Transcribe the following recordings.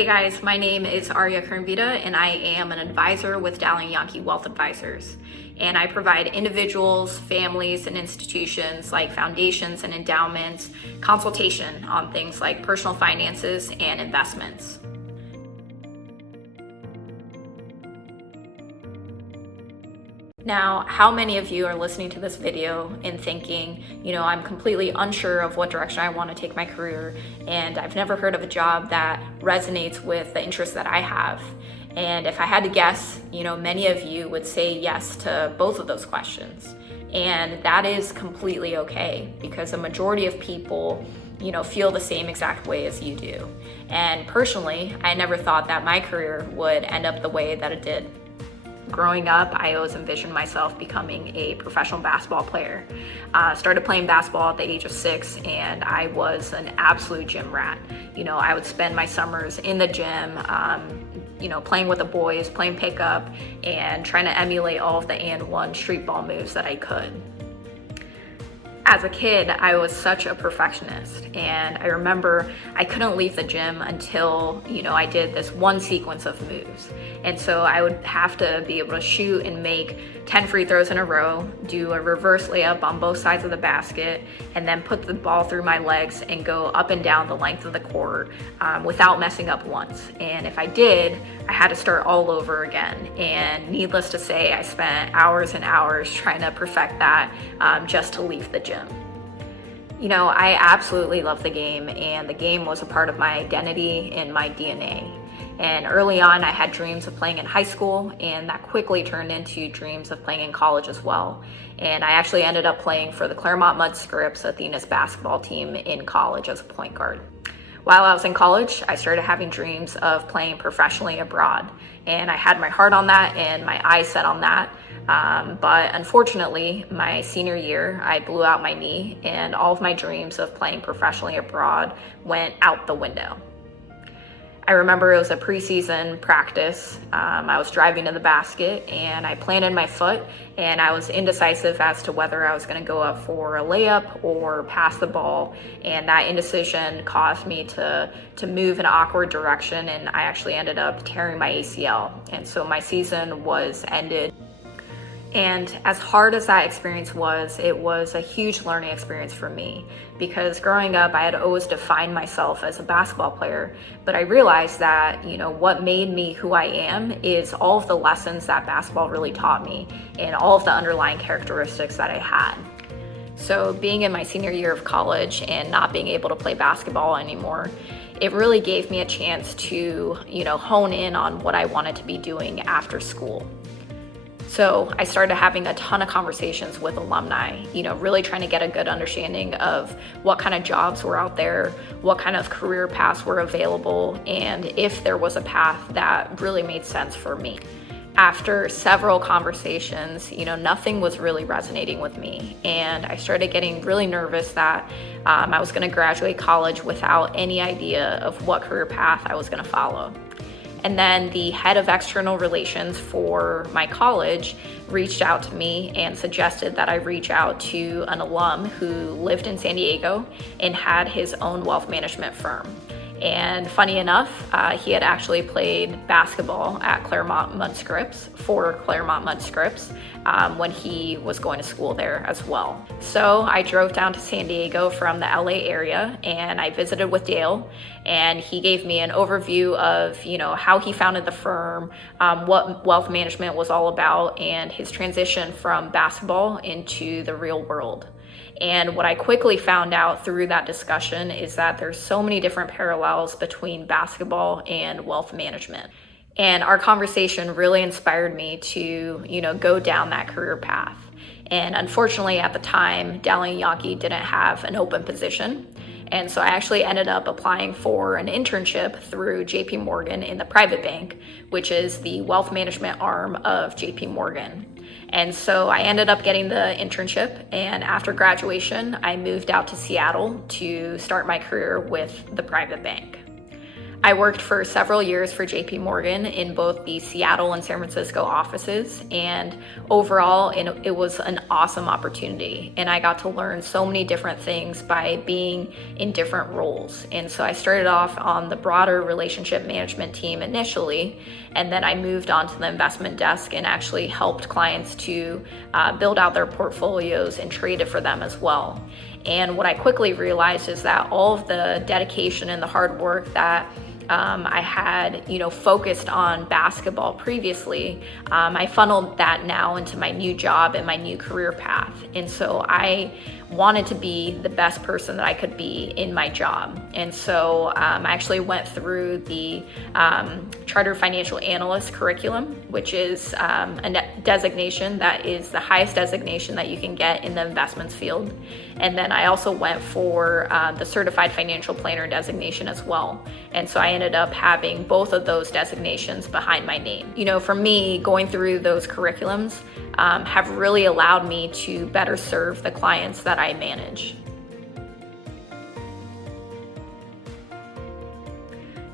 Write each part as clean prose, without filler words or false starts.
Hey guys, my name is Aria Krumweide and I am an advisor with Dowling Yahnke Wealth Advisors. And I provide individuals, families, and institutions like foundations and endowments consultation on things like personal finances and investments. Now, how many of you are listening to this video and thinking, I'm completely unsure of what direction I want to take my career, and I've never heard of a job that resonates with the interests that I have? And if I had to guess, many of you would say yes to both of those questions. And that is completely okay, because a majority of people feel the same exact way as you do. And personally, I never thought that my career would end up the way that it did. Growing up, I always envisioned myself becoming a professional basketball player. Started playing basketball at the age of 6, and I was an absolute gym rat. I would spend my summers in the gym, playing with the boys, playing pickup, and trying to emulate all of the and one street ball moves that I could. As a kid, I was such a perfectionist, and I remember I couldn't leave the gym until, I did this one sequence of moves. And so I would have to be able to shoot and make 10 free throws in a row, do a reverse layup on both sides of the basket, and then put the ball through my legs and go up and down the length of the court without messing up once. And if I did, I had to start all over again. And needless to say, I spent hours and hours trying to perfect that just to leave the gym. I absolutely love the game, and the game was a part of my identity and my DNA. And early on, I had dreams of playing in high school, and that quickly turned into dreams of playing in college as well. And I actually ended up playing for the Claremont Mudscripts Athena's basketball team in college as a point guard. While I was in college, I started having dreams of playing professionally abroad. And I had my heart on that and my eyes set on that. But unfortunately, my senior year, I blew out my knee, and all of my dreams of playing professionally abroad went out the window. I remember it was a preseason practice. I was driving to the basket and I planted my foot, and I was indecisive as to whether I was going to go up for a layup or pass the ball. And that indecision caused me to move in an awkward direction, and I actually ended up tearing my ACL. And so my season was ended. And as hard as that experience was, it was a huge learning experience for me, because growing up, I had always defined myself as a basketball player. But I realized that, what made me who I am is all of the lessons that basketball really taught me and all of the underlying characteristics that I had. So being in my senior year of college and not being able to play basketball anymore, it really gave me a chance to, hone in on what I wanted to be doing after school. So I started having a ton of conversations with alumni, really trying to get a good understanding of what kind of jobs were out there, what kind of career paths were available, and if there was a path that really made sense for me. After several conversations, nothing was really resonating with me, and I started getting really nervous that I was going to graduate college without any idea of what career path I was going to follow. And then the head of external relations for my college reached out to me and suggested that I reach out to an alum who lived in San Diego and had his own wealth management firm. And funny enough, he had actually played basketball at Claremont Mudscripts for Claremont Mudscripts when he was going to school there as well. So I drove down to San Diego from the LA area, and I visited with Dale, and he gave me an overview of how he founded the firm, what wealth management was all about, and his transition from basketball into the real world. And what I quickly found out through that discussion is that there's so many different parallels between basketball and wealth management. And our conversation really inspired me to, go down that career path. And unfortunately, at the time, Dowling Yahnke didn't have an open position. And so I actually ended up applying for an internship through JP Morgan in the private bank, which is the wealth management arm of JP Morgan. And so I ended up getting the internship, and after graduation, I moved out to Seattle to start my career with the private bank. I worked for several years for JP Morgan in both the Seattle and San Francisco offices, and overall it was an awesome opportunity, and I got to learn so many different things by being in different roles. And so I started off on the broader relationship management team initially, and then I moved on to the investment desk and actually helped clients to build out their portfolios and trade it for them as well. And what I quickly realized is that all of the dedication and the hard work that I had, focused on basketball previously, I funneled that now into my new job and my new career path. And so I wanted to be the best person that I could be in my job. And so I actually went through the Chartered Financial Analyst curriculum, which is a designation that is the highest designation that you can get in the investments field. And then I also went for the Certified Financial Planner designation as well. And so I ended up having both of those designations behind my name. For me, going through those curriculums have really allowed me to better serve the clients that I manage.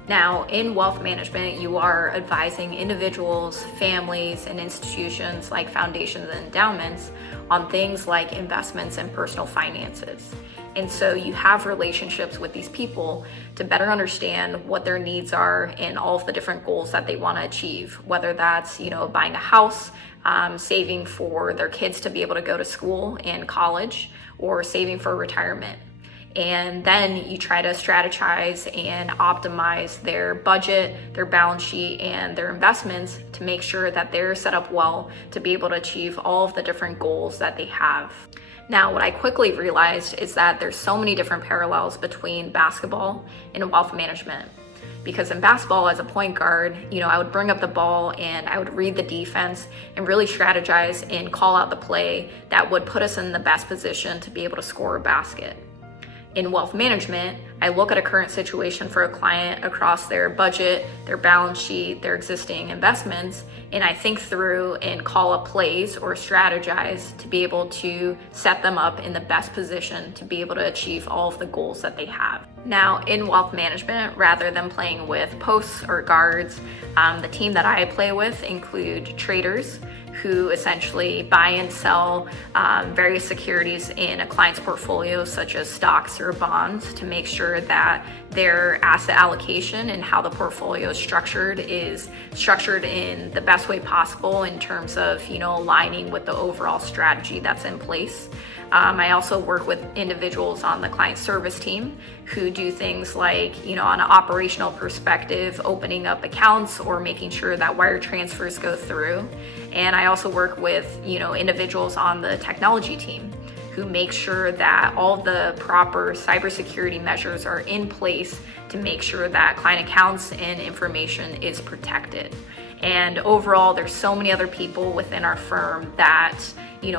Now, in wealth management, you are advising individuals, families, and institutions like foundations and endowments on things like investments and personal finances. And so you have relationships with these people to better understand what their needs are and all of the different goals that they want to achieve, whether that's, buying a house, saving for their kids to be able to go to school and college, or saving for retirement. And then you try to strategize and optimize their budget, their balance sheet, and their investments to make sure that they're set up well to be able to achieve all of the different goals that they have. Now, what I quickly realized is that there's so many different parallels between basketball and wealth management. Because in basketball, as a point guard, I would bring up the ball and I would read the defense and really strategize and call out the play that would put us in the best position to be able to score a basket. In wealth management, I look at a current situation for a client across their budget, their balance sheet, their existing investments, and I think through and call up plays or strategize to be able to set them up in the best position to be able to achieve all of the goals that they have. Now, in wealth management, rather than playing with posts or guards, the team that I play with include traders who essentially buy and sell various securities in a client's portfolio, such as stocks or bonds, to make sure that their asset allocation and how the portfolio is structured in the best way possible in terms of, aligning with the overall strategy that's in place. I also work with individuals on the client service team who do things like, on an operational perspective, opening up accounts or making sure that wire transfers go through. And I also work with, individuals on the technology team who make sure that all the proper cybersecurity measures are in place to make sure that client accounts and information is protected. And overall, there's so many other people within our firm that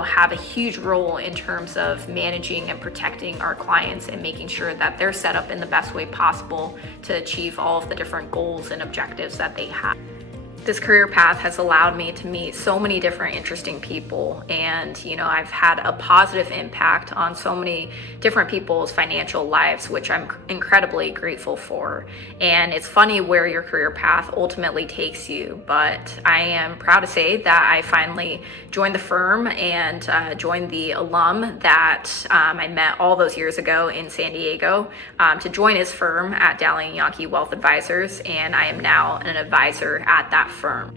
have a huge role in terms of managing and protecting our clients and making sure that they're set up in the best way possible to achieve all of the different goals and objectives that they have. This career path has allowed me to meet so many different interesting people, and I've had a positive impact on so many different people's financial lives, which I'm incredibly grateful for. And it's funny where your career path ultimately takes you, but I am proud to say that I finally joined the firm and joined the alum that I met all those years ago in San Diego to join his firm at Dowling Yahnke Wealth Advisors, and I am now an advisor at that firm.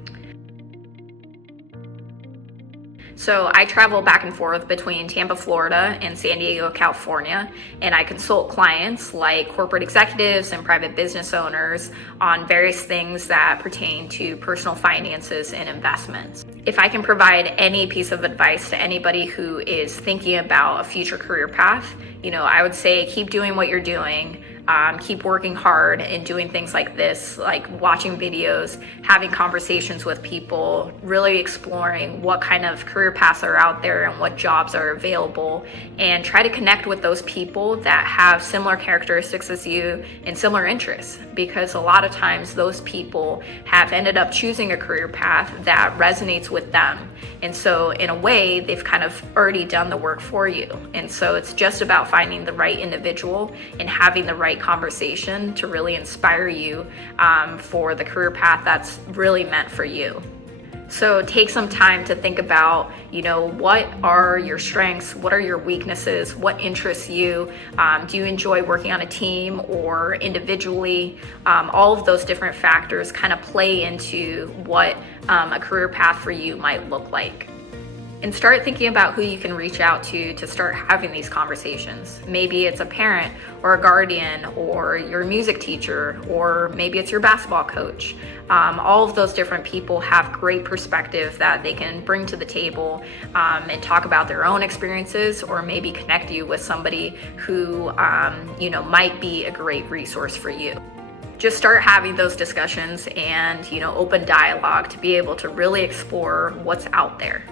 So I travel back and forth between Tampa, Florida and San Diego, California, and I consult clients like corporate executives and private business owners on various things that pertain to personal finances and investments. If I can provide any piece of advice to anybody who is thinking about a future career path, I would say keep doing what you're doing. Keep working hard and doing things like this, like watching videos, having conversations with people, really exploring what kind of career paths are out there and what jobs are available, and try to connect with those people that have similar characteristics as you and similar interests, because a lot of times those people have ended up choosing a career path that resonates with them. And so in a way, they've kind of already done the work for you. And so it's just about finding the right individual and having the right great conversation to really inspire you for the career path that's really meant for you. So take some time to think about, what are your strengths? What are your weaknesses? What interests you? Do you enjoy working on a team or individually? All of those different factors kind of play into what a career path for you might look like. And start thinking about who you can reach out to start having these conversations. Maybe it's a parent or a guardian or your music teacher, or maybe it's your basketball coach. All of those different people have great perspective that they can bring to the table and talk about their own experiences, or maybe connect you with somebody who might be a great resource for you. Just start having those discussions and open dialogue to be able to really explore what's out there.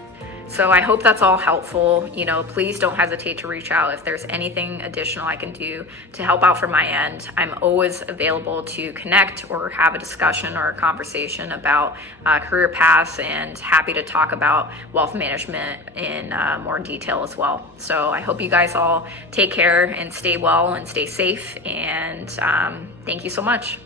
So I hope that's all helpful. Please don't hesitate to reach out if there's anything additional I can do to help out from my end. I'm always available to connect or have a discussion or a conversation about career paths, and happy to talk about wealth management in more detail as well. So I hope you guys all take care and stay well and stay safe. And thank you so much.